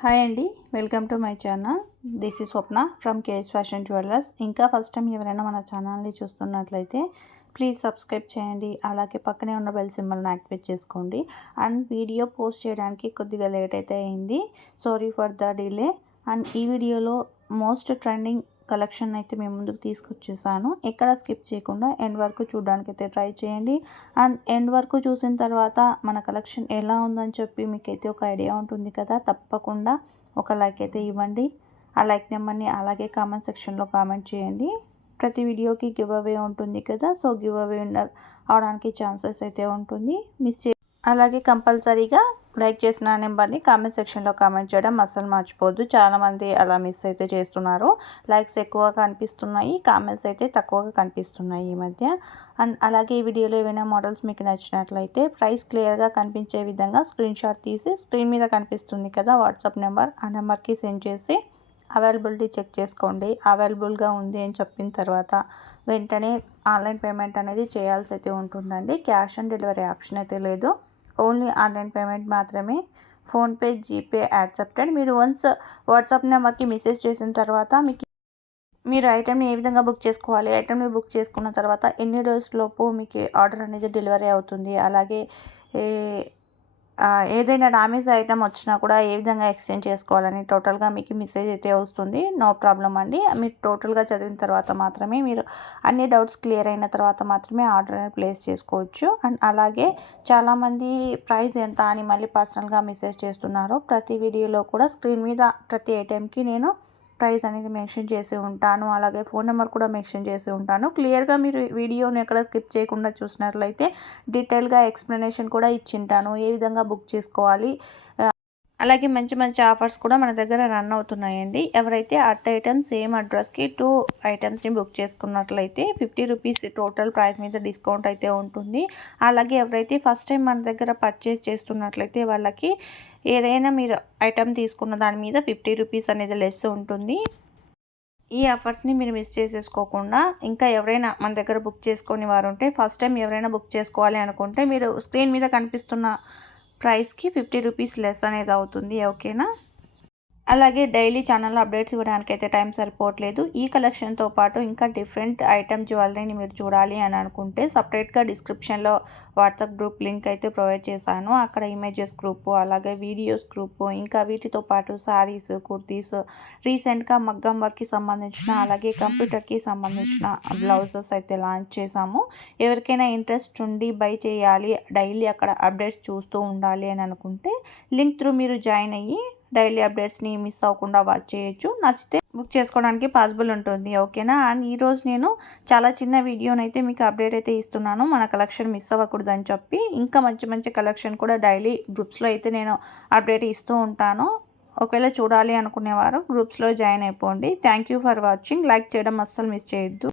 Hi అండి, welcome to my channel. This is Swapna from KS fashion jewellers. ఇంకా first time ఎవరైనా మన ఛానల్ని చూస్తున్నట్లయితే ప్లీజ్ సబ్స్క్రైబ్ చేయండి. అలాగే పక్కనే ఉన్న బెల్ సింబల్ని యాక్టివేట్ చేసుకోండి. అండ్ వీడియో పోస్ట్ చేయడానికి కొద్దిగా లేట్ అయితే అయింది, sorry for the delay. And ఈ వీడియోలో మోస్ట్ ట్రెండింగ్ కలెక్షన్ అయితే మేము ముందుకు తీసుకొచ్చేసాను. ఎక్కడ స్కిప్ చేయకుండా ఎండ్ వరకు చూడడానికి అయితే ట్రై చేయండి. అండ్ ఎండ్ వరకు చూసిన తర్వాత మన కలెక్షన్ ఎలా ఉందని చెప్పి మీకైతే ఒక ఐడియా ఉంటుంది కదా. తప్పకుండా ఒక లైక్ అయితే ఇవ్వండి. ఆ లైక్ నెంబర్ని అలాగే కామెంట్ సెక్షన్లో కామెంట్ చేయండి. ప్రతి వీడియోకి గివ్ అవే ఉంటుంది కదా, సో గివ్ అవే విన్నర్ అవడానికి ఛాన్సెస్ అయితే ఉంటుంది. అలాగే కంపల్సరీగా లైక్ చేసిన నెంబర్ని కామెంట్ సెక్షన్లో కామెంట్ చేయడం అస్సలు మర్చిపోద్దు. చాలామంది అలా మిస్ అయితే చేస్తున్నారు. లైక్స్ ఎక్కువగా కనిపిస్తున్నాయి, కామెంట్స్ అయితే తక్కువగా కనిపిస్తున్నాయి ఈ మధ్య. అండ్ అలాగే ఈ వీడియోలో ఏవైనా మోడల్స్ మీకు నచ్చినట్లయితే ప్రైస్ క్లియర్గా కనిపించే విధంగా స్క్రీన్ షాట్ తీసి స్క్రీన్ మీద కనిపిస్తుంది కదా వాట్సాప్ నెంబర్, ఆ నెంబర్కి సెండ్ చేసి అవైలబిలిటీ చెక్ చేసుకోండి. అవైలబుల్గా ఉంది అని చెప్పిన తర్వాత వెంటనే ఆన్లైన్ పేమెంట్ అనేది చేయాల్సి అయితే ఉంటుందండి. క్యాష్ ఆన్ డెలివరీ ఆప్షన్ అయితే లేదు, ఓన్లీ ఆన్లైన్ పేమెంట్ మాత్రమే. PhonePe, GPay accepted. మీరు వన్స్ వాట్సాప్ నెంబర్కి మెసేజ్ చేసిన తర్వాత మీరు ఐటెంని ఏ విధంగా బుక్ చేసుకోవాలి, ఐటెంని బుక్ చేసుకున్న తర్వాత ఎన్ని రోజులలోపు మీకు ఆర్డర్ అనేది డెలివరీ అవుతుంది, అలాగే ఏదైనా డామేజ్ ఐటమ్ వచ్చినా కూడా ఏ విధంగా ఎక్స్చేంజ్ చేసుకోవాలని టోటల్గా మీకు మెసేజ్ అయితే వస్తుంది. నో ప్రాబ్లం అండి. మీరు టోటల్గా చదివిన తర్వాత మాత్రమే, మీరు అన్ని డౌట్స్ క్లియర్ అయిన తర్వాత మాత్రమే ఆర్డర్ అనేది ప్లేస్ చేసుకోవచ్చు. అండ్ అలాగే చాలామంది ప్రైస్ ఎంత అని మళ్ళీ పర్సనల్గా మెసేజ్ చేస్తున్నారు. ప్రతి వీడియోలో కూడా స్క్రీన్ మీద ప్రతి ఐటెంకి నేను ప్రైస్ అనేది మెన్షన్ చేసి ఉంటాను, అలాగే ఫోన్ నెంబర్ కూడా మెన్షన్ చేసి ఉంటాను. క్లియర్గా మీరు వీడియోని ఎక్కడ స్కిప్ చేయకుండా చూసినట్లయితే డీటెయిల్గా ఎక్స్ప్లెనేషన్ కూడా ఇచ్చింటాను, ఏ విధంగా బుక్ చేసుకోవాలి. అలాగే మంచి మంచి ఆఫర్స్ కూడా మన దగ్గర రన్ అవుతున్నాయండి. ఎవరైతే ఐటమ్ సేమ్ అడ్రస్కి 2 ఐటమ్స్ని బుక్ చేసుకున్నట్లయితే 50 రూపీస్ టోటల్ ప్రైస్ మీద డిస్కౌంట్ అయితే ఉంటుంది. అలాగే ఎవరైతే ఫస్ట్ టైం మన దగ్గర పర్చేస్ చేస్తున్నట్లయితే వాళ్ళకి ఏదైనా మీరు ఐటమ్ తీసుకున్న దాని మీద 50 రూపీస్ అనేది లెస్ ఉంటుంది. ఈ ఆఫర్స్ని మీరు మిస్ చేసేసుకోకుండా, ఇంకా ఎవరైనా మన దగ్గర బుక్ చేసుకొని వారు ఉంటే, ఫస్ట్ టైం ఎవరైనా బుక్ చేసుకోవాలి అనుకుంటే మీరు స్క్రీన్ మీద కనిపిస్తున్న ప్రైస్కి 50 రూపీస్ లెస్ అనేది అవుతుంది, ఓకేనా. అలాగే డైలీ ఛానల్లో అప్డేట్స్ ఇవ్వడానికి అయితే టైం సరిపోవట్లేదు. ఈ కలెక్షన్తో పాటు ఇంకా డిఫరెంట్ ఐటమ్ జ్యువెలరీని మీరు చూడాలి అని అనుకుంటే సపరేట్గా డిస్క్రిప్షన్లో వాట్సాప్ గ్రూప్ లింక్ అయితే ప్రొవైడ్ చేశాను. అక్కడ ఇమేజెస్ గ్రూపు, అలాగే వీడియోస్ గ్రూపు, ఇంకా వీటితో పాటు శారీస్, కుర్తీస్, రీసెంట్గా మగ్గం వర్క్కి సంబంధించిన అలాగే కంప్యూటర్కి సంబంధించిన బ్లౌజెస్ అయితే లాంచ్ చేశాము. ఎవరికైనా ఇంట్రెస్ట్ ఉండి బై చేయాలి, డైలీ అక్కడ అప్డేట్స్ చూస్తూ ఉండాలి అని అనుకుంటే లింక్ త్రూ మీరు జాయిన్ అయ్యి డైలీ అప్డేట్స్ని మిస్ అవ్వకుండా వాచ్ చేయొచ్చు. నచ్చితే బుక్ చేసుకోవడానికి పాసిబుల్ ఉంటుంది, ఓకేనా. అండ్ ఈరోజు నేను చాలా చిన్న వీడియోనైతే మీకు అప్డేట్ అయితే ఇస్తున్నాను, మన కలెక్షన్ మిస్ అవ్వకూడదు అని చెప్పి. ఇంకా మంచి మంచి కలెక్షన్ కూడా డైలీ గ్రూప్స్లో అయితే నేను అప్డేట్ ఇస్తూ ఉంటాను. ఒకవేళ చూడాలి అనుకునేవారు గ్రూప్స్లో జాయిన్ అయిపోండి. Thank you for watching. Like చేయడం అస్సలు మిస్ చేయొద్దు.